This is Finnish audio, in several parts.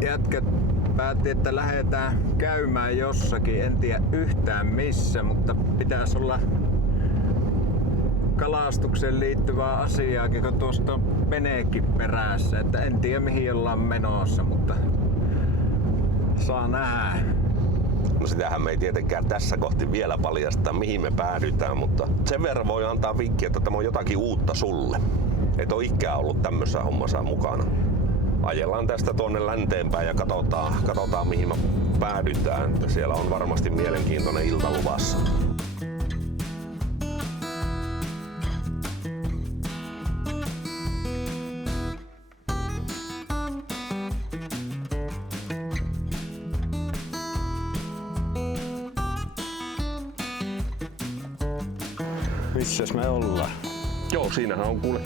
jätkät päätti, että lähdetään käymään jossakin, en tiedä yhtään missä, mutta pitäisi olla kalastukseen liittyvää asiaakin, kun tuosta on veneekin perässä, että en tiedä mihin ollaan menossa, mutta saa nähdä. No sitähän me ei tietenkään tässä kohti vielä paljastaa, mihin me päädytään, mutta sen verran voi antaa vinkkiä, että tämä on jotakin uutta sulle. Et ole ikään ollut tämmöisessä hommassa mukana. Ajellaan tästä tuonne länteenpäin ja katsotaan mihin me päädytään. Siellä on varmasti mielenkiintoinen ilta luvassa. Missäs me ollaan? Joo, siinähän on kuule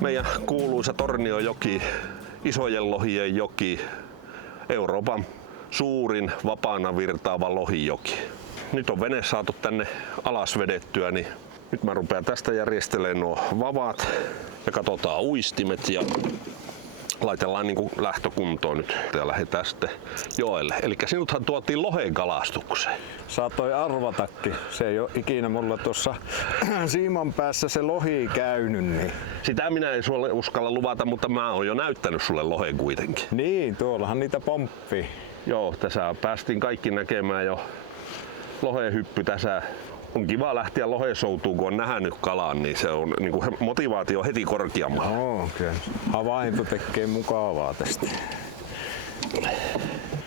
meidän kuuluisa Tornionjoki, isojen lohien joki, Euroopan suurin vapaana virtaava lohijoki. Nyt on vene saatu tänne alas vedettyä, niin nyt mä rupean tästä järjestelemään nuo vavat ja katsotaan uistimet ja laitellaan niinku lähtökuntoon nyt ja lähdetään sitten joelle. Eli sinuthan tuotiin lohen kalastukseen. Saatoi arvatakin. Se ei ole ikinä mulla tuossa siiman päässä se lohi käynyt. Niin. Sitä minä en sulle uskalla luvata, mutta mä oon jo näyttänyt sulle lohen kuitenkin. Niin, tuollahan niitä pomppii. Joo, tässä päästiin kaikki näkemään jo lohen hyppy tässä. On kiva lähteä lohesoutuun, kun on nähnyt kalan, niin se on niin kuin motivaatio heti korkeammalla. Joo, kyllä. Havainto tekee mukavaa tästä.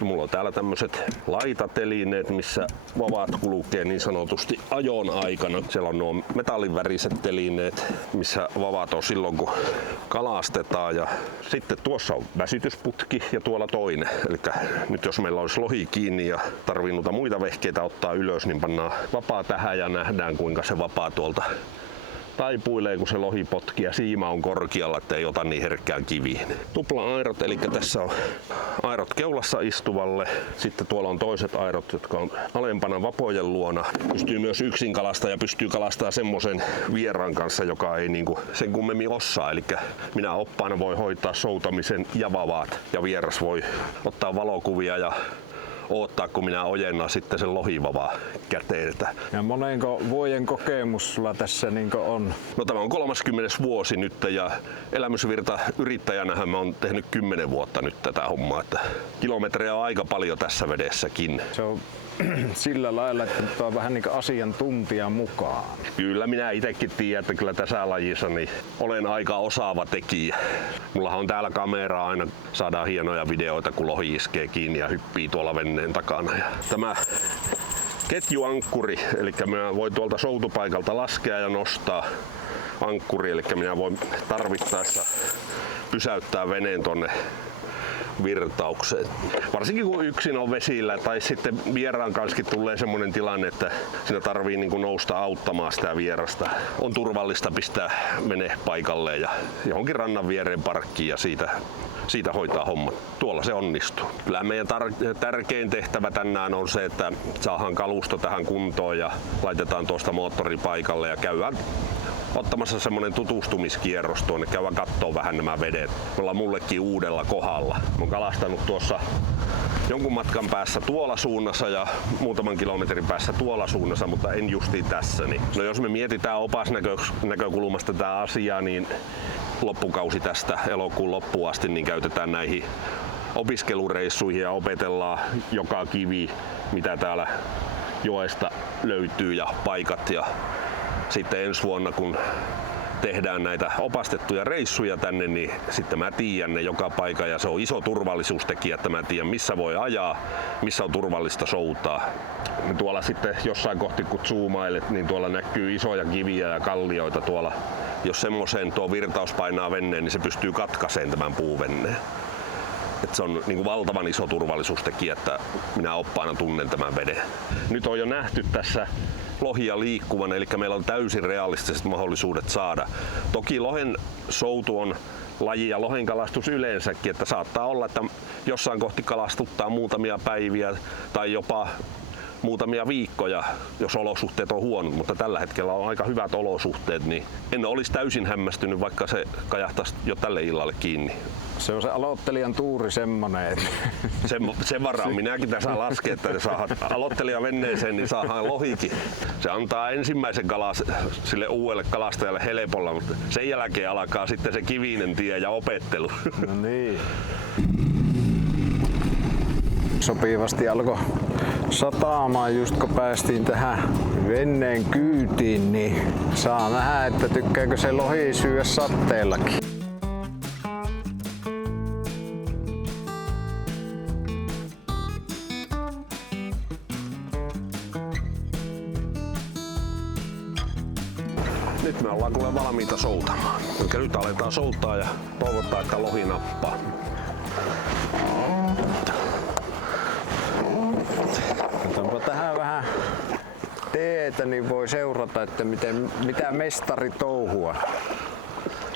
Mulla on täällä tämmöiset laitatelineet, missä vavat kulkee niin sanotusti ajon aikana. Siellä on nuo metallinväriset telineet, missä vavat on silloin kun kalastetaan. Ja sitten tuossa on väsytysputki ja tuolla toinen. Eli nyt jos meillä olisi lohi kiinni ja tarvii noita muita vehkeitä ottaa ylös, niin pannaan vapaa tähän ja nähdään kuinka se vapaa tuolta taipuilee, kun se lohi potkii ja siima on korkealla, ettei ota niin herkkään kiviin. Tupla-airot, eli tässä on airot keulassa istuvalle. Sitten tuolla on toiset airot, jotka on alempana vapojen luona. Pystyy myös yksin kalastaa ja pystyy kalastamaan semmoisen vieraan kanssa, joka ei niinku sen kummemmin osaa. Eli minä oppaana voi hoitaa soutamisen ja vavaat ja vieras voi ottaa valokuvia ja odottaa, kun minä ojennan sitten sen lohivavaa käteeltä. Ja monenko vuoden kokemus sulla tässä on? No tämä on 30. vuosi nyt ja Elämysvirta yrittäjänähän mä oon tehnyt 10 vuotta nyt tätä hommaa. Että kilometrejä on aika paljon tässä vedessäkin. Se on sillä lailla, että nyt on vähän niin kuin asiantuntija mukaan. Kyllä minä itsekin tiedän, että kyllä tässä lajissa niin olen aika osaava tekijä. Mullahan on täällä kameraa aina, saadaan hienoja videoita, kun lohi iskee kiinni ja hyppii tuolla veneen takana. Ja tämä ketjuankkuri, eli minä voin tuolta soutupaikalta laskea ja nostaa ankkuri, eli minä voin tarvittaessa pysäyttää veneen tonne virtaukseen. Varsinkin kun yksin on vesillä tai sitten vieraan kanssa tulee semmoinen tilanne, että siinä tarvii niin kuin nousta auttamaan sitä vierasta. On turvallista pistää vene paikalleen ja johonkin rannan viereen parkkiin ja siitä hoitaa hommat. Tuolla se onnistuu. Kyllä meidän tärkein tehtävä tänään on se, että saadaan kalusto tähän kuntoon ja laitetaan tuosta moottori paikalle ja käydään ottamassa semmonen tutustumiskierros tuonne, käydään kattoo vähän nämä vedet. Me ollaan mullekin uudella kohdalla. Mä oon kalastanut tuossa jonkun matkan päässä tuolla suunnassa ja muutaman kilometrin päässä tuolla suunnassa, mutta en justiin tässä. No jos me mietitään opasnäkökulmasta tätä asiaa, niin loppukausi tästä elokuun loppuun asti niin käytetään näihin opiskelureissuihin ja opetellaan joka kivi, mitä täällä joesta löytyy ja paikat. Ja sitten ensi vuonna, kun tehdään näitä opastettuja reissuja tänne, niin sitten mä tiedän ne joka paikka ja se on iso turvallisuustekijä, että mä tiedän missä voi ajaa, missä on turvallista soutaa. Tuolla sitten jossain kohti kun zoomailet, niin tuolla näkyy isoja kiviä ja kallioita tuolla. Jos semmoiseen tuo virtaus painaa veneen, niin se pystyy katkaiseen tämän puuvenneen. Et se on niin kuin valtavan iso turvallisuustekijä, että minä oppaana tunnen tämän veden. Nyt on jo nähty tässä lohia liikkuvan, eli meillä on täysin realistiset mahdollisuudet saada. Toki lohen soutu on laji ja lohen kalastus yleensäkin, että saattaa olla, että jossain kohti kalastuttaa muutamia päiviä tai jopa muutamia viikkoja, jos olosuhteet on huonot, mutta tällä hetkellä on aika hyvät olosuhteet, niin en olisi täysin hämmästynyt, vaikka se kajahtaisi jo tälle illalle kiinni. Se on se aloittelijan tuuri semmonen, että Sen varaan minäkin tässä lasken, että jos saadaan aloittelija veneeseen, niin saadaan lohikin. Se antaa ensimmäisen kalan sille uudelle kalastajalle helpolla, mutta sen jälkeen alkaa sitten se kivinen tie ja opettelu. no niin. Sopivasti alkoi sataamaan just kun päästiin tähän veneen kyytiin, niin saa nähdä, että tykkääkö se lohi syödä sateellakin. Nyt me ollaan kuule valmiita soutamaan. Eli nyt aletaan soutaa ja toivottaa, että lohi nappaa. Otetaanpa tähän vähän teetä, niin voi seurata, että mitä mestari touhua.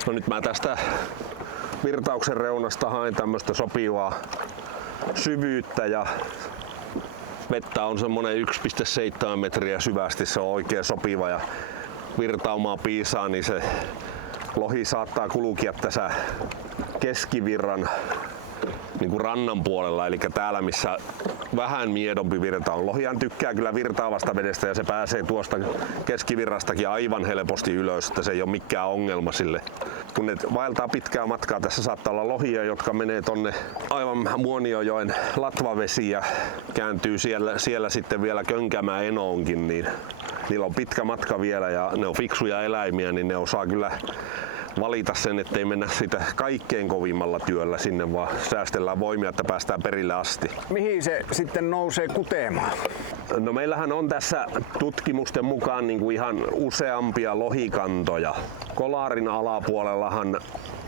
No nyt mä tästä virtauksen reunasta haen tämmöstä sopivaa syvyyttä ja vettä on semmonen 1,7 metriä syvästi, se on oikein sopiva ja virtaumaa piisaa, niin se lohi saattaa kulkea tässä keskivirran niin kuin rannan puolella, eli täällä missä vähän miedompi virta on. Lohihan tykkää kyllä virtaavasta vedestä ja se pääsee tuosta keskivirrastakin aivan helposti ylös, että se ei ole mikään ongelma sille. Kun ne vaeltaa pitkää matkaa, tässä saattaa olla lohia, jotka menee tonne aivan Muonionjoen latvavesiin ja kääntyy siellä sitten vielä Könkämään Enoonkin, niin niillä on pitkä matka vielä ja ne on fiksuja eläimiä, niin ne osaa kyllä valita sen, ettei mennä sitä kaikkein kovimmalla työllä sinne, vaan säästellään voimia, että päästään perille asti. Mihin se sitten nousee kutemaan? No meillähän on tässä tutkimusten mukaan niin kuin ihan useampia lohikantoja. Kolarin alapuolellahan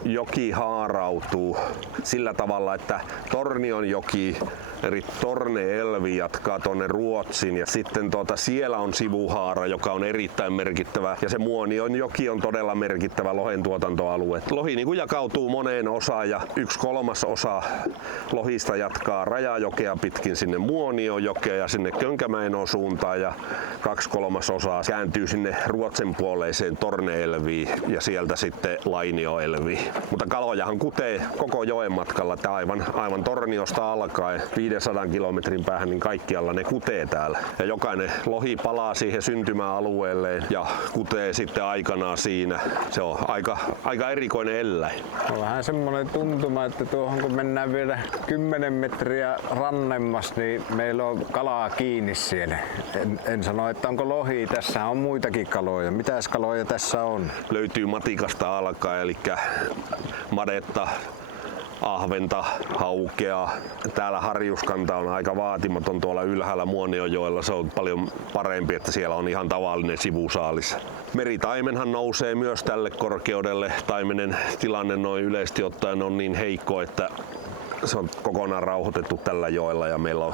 joki haarautuu sillä tavalla, että Tornionjoki eli Torne-Elvi jatkaa tonne Ruotsin ja sitten siellä on sivuhaara, joka on erittäin merkittävä ja se Muonionjoki on todella merkittävä lohen tuotantoalue. Lohi niin kuin jakautuu moneen osaan ja 1/3 lohista jatkaa Rajajokea pitkin sinne Muonionjokeen ja sinne Könkämäenoon suuntaan ja 2/3 kääntyy sinne Ruotsin puoleiseen Torne-Elviin ja sieltä sitten Lainioelviin. Mutta kalojahan kutee koko joen matkalla, että aivan Torniosta alkaen 500 kilometrin päähän, niin kaikkialla ne kutee täällä. Ja jokainen lohi palaa siihen syntymäalueelleen ja kutee sitten aikanaan siinä. Se on aika erikoinen eläin. On vähän semmoinen tuntuma, että tuohon kun mennään vielä 10 metriä rannemmas, niin meillä on kalaa kiinni siellä. En sano, että onko lohi. Tässä on muitakin kaloja. Mitäs kaloja tässä on? Löytyy matikasta alkaen, eli madetta, ahventa, haukea. Täällä harjuskanta on aika vaatimaton tuolla ylhäällä Muonionjoella. Se on paljon parempi, että siellä on ihan tavallinen sivusaalis. Meritaimenhan nousee myös tälle korkeudelle. Taimenen tilanne noin yleisesti ottaen on niin heikko, että se on kokonaan rauhoitettu tällä joella ja meillä on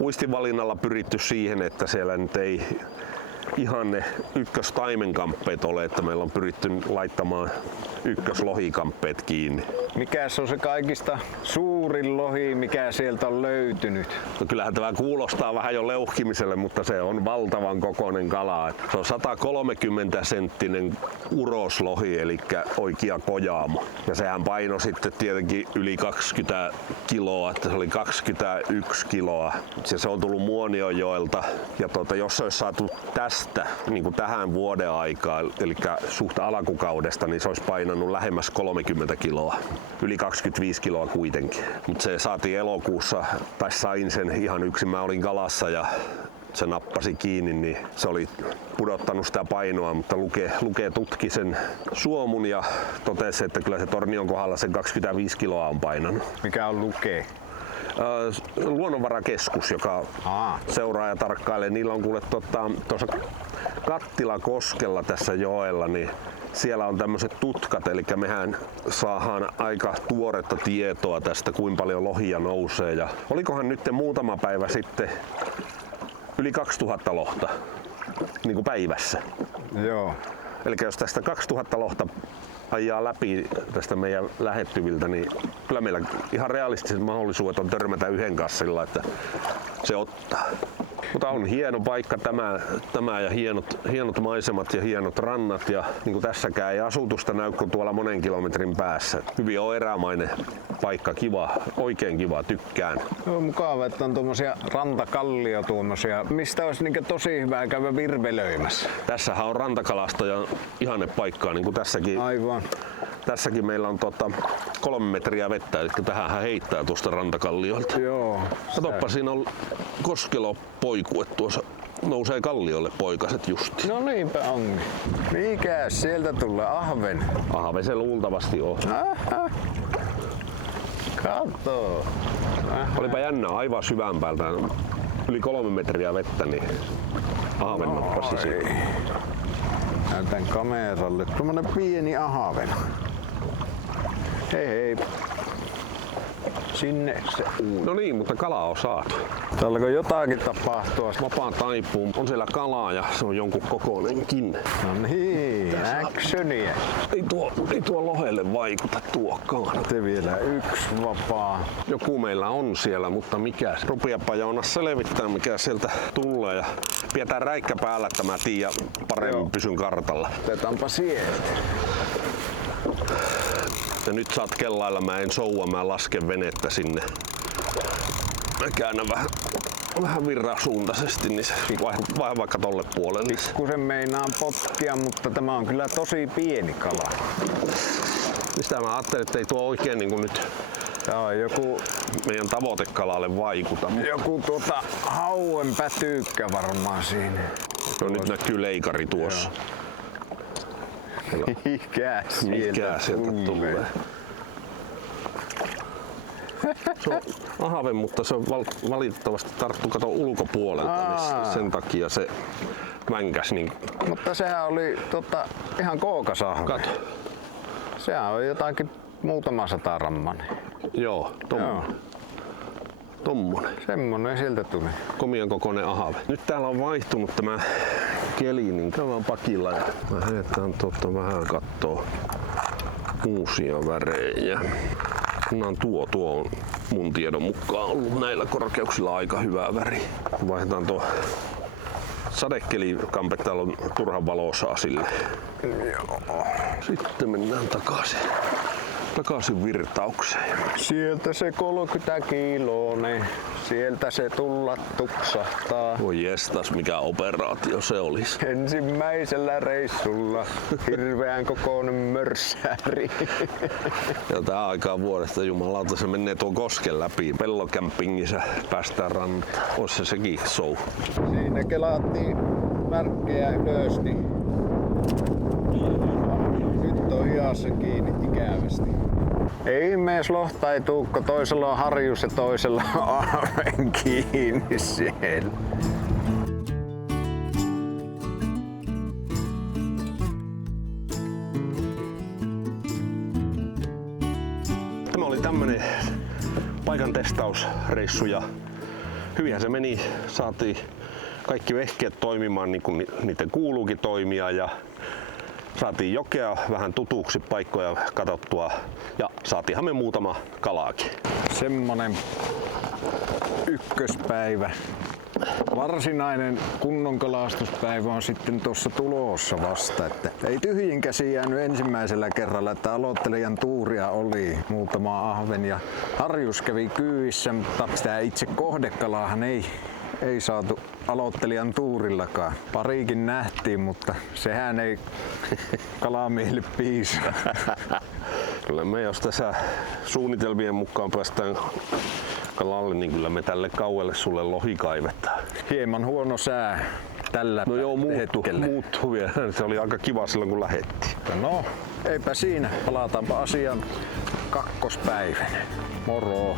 uistinvalinnalla pyritty siihen, että siellä nyt ei ihan ne ykköstaimenkamppeet ole, että meillä on pyritty laittamaan ykköslohikamppeet kiinni. Mikäs on se kaikista suurin lohi, mikä sieltä on löytynyt? No kyllähän tämä kuulostaa vähän jo leuhkimiselle, mutta se on valtavan kokoinen kala. Se on 130-senttinen uroslohi, eli oikea kojaamo. Ja sehän painoi sitten tietenkin yli 20 kiloa, että se oli 21 kiloa. Se on tullut Muonionjoelta. Ja jos se olisi saatu tästä niin kuin tähän vuoden aikaan, eli suht alkukaudesta, niin se olisi painanut lähemmäs 30 kiloa. Yli 25 kiloa kuitenkin. Mutta se saatiin elokuussa, tai sain sen ihan yksin. Mä olin kalassa ja se nappasi kiinni, niin se oli pudottanut sitä painoa, mutta Luke tutki sen suomun ja totesi, että kyllä se Tornion kohdalla sen 25 kiloa on painanut. Mikä on Luke? Luonnonvarakeskus, joka seuraa ja tarkkailee. Niillä on kuule tuossa Kattilakoskella tässä joella, niin siellä on tämmöiset tutkat, eli mehän saadaan aika tuoretta tietoa tästä, kuinka paljon lohia nousee. Ja olikohan nyt muutama päivä sitten yli 2000 lohta niin kuin päivässä. Joo. Eli jos tästä 2000 lohta ajaa läpi tästä meidän lähettyviltä, niin kyllä meillä ihan realistiset mahdollisuudet on törmätä yhden kassilla, että se ottaa. Mutta on hieno paikka tämä ja hienot maisemat ja hienot rannat. Ja niin kuin tässäkään ei asutusta näy kuin tuolla monen kilometrin päässä. Hyvin on erämainen paikka, kiva, oikein kiva, tykkään. On mukava, että on tuommoisia rantakallio tuommoisia, mistä olisi niin tosi hyvä käydä virvelöimässä. Tässähän on rantakalastajan ihanne paikkaa, niin kuin tässäkin. Aivan. Tässäkin meillä on 3 metriä vettä, eli tähän heittää tuosta rantakalliolta. Joo. Katoppa, siinä on koskelopoiku, että tuossa nousee kalliolle poikaset justi. No niinpä onkin. Mikä sieltä tulee? Ahven. Ahve se luultavasti on. Aha. Kato. Olipa jännä, aivan syvän päältä. Yli 3 metriä vettä, niin ahven nappasi siitä. Näytän kameralle. Tuommoinen pieni ahven. Hei hei. Sinne se. No niin, mutta kalaa on saatu. Täällä jotakin tapahtua. Vapaa taipuu. On siellä kalaa ja se on jonkun kokoinenkin. No niin, actionia. Ei tuo lohelle vaikuta tuokaan. Te vielä yksi vapaa. Joku meillä on siellä, mutta mikä? Rupeapa Joonas selvittää, mikä sieltä tulee. Ja pidetään räikkä päällä, että mä tiedän paremmin pysyn kartalla. Otetaanpa sieltä. Ja nyt saat kellailla, mä en soua, mä lasken venettä sinne. Mä käännän vähän virrasuuntaisesti, niin se vai vaikka tolle puolelle. Pikkusen meinaan potkia, mutta tämä on kyllä tosi pieni kala. Sitä mä ajattelin, että ei tuo oikein niin kuin nyt Tää on joku meidän tavoitekalalle vaikuta. joku hauen pätyykkä varmaan siinä. No nyt näkyy leikari tuossa. Mikä Mikä sieltä tulee? Se on ahven, mutta se on valitettavasti tarttu katon ulkopuolelta, niin sen takia se vänkäs. Niin... Mutta sehän oli ihan kookas ahve. Kato. Sehän on jotakin muutama 100 grammanen. Joo, tommonen. Semmonen sieltä tuli. Komian kokoinen ahve. Nyt täällä on vaihtunut tämä keli, niin käydään pakilla ja mä lähdetään vähän kattoo uusia värejä. Tuo on mun tiedon mukaan ollut näillä korkeuksilla aika hyvä väri. Vaihdetaan tuo sadekelikampe, täällä on turhan valosaa sille. Joo. Sitten mennään takaisin virtaukseen. Sieltä se 30 kiloinen. Sieltä se tulla tupsahtaa. Voi jestas, mikä operaatio se olisi. Ensimmäisellä reissulla hirveän kokoinen mörssäri. Ja tää aikaa vuodesta jumalauta se menee tuon kosken läpi. Pellokämpingissä päästään rantaan. Ois se sekin show. Siinä kelaattiin värkkejä ylös, niin nyt on hiassa kiinni ikävästi. Ei mees lohta ei tuukko, toisella on harjus ja toisella on ahven kiinni siellä. Tämä oli tämmönen paikan testausreissu ja hyvinhän se meni. Saatiin kaikki vehkeet toimimaan niin kuin niiden kuuluukin toimia ja saatiin jokea vähän tutuksi, paikkoja katsottua ja saatiinhan me muutama kalaakin. Semmonen ykköspäivä. Varsinainen kunnon kalastuspäivä on sitten tuossa tulossa vasta, että ei tyhjin käsiin jäänyt ensimmäisellä kerralla, että aloittelijan tuuria oli muutama ahven ja harjus kävi kyyvissä, mutta sitä itse kohdekalaahan ei saatu aloittelijan tuurillakaan. Parikin nähtiin, mutta sehän ei kalamiehille piisaa. Kyllä me jos tässä suunnitelmien mukaan päästään kalalle, niin kyllä me tälle kauelle sulle lohi kaivetaan. Hieman huono sää tällä hetkellä. Muuttuu vielä. Se oli aika kiva silloin kun lähettiin. No, eipä siinä. Palataanpa asiaan kakkospäivänä. Moro!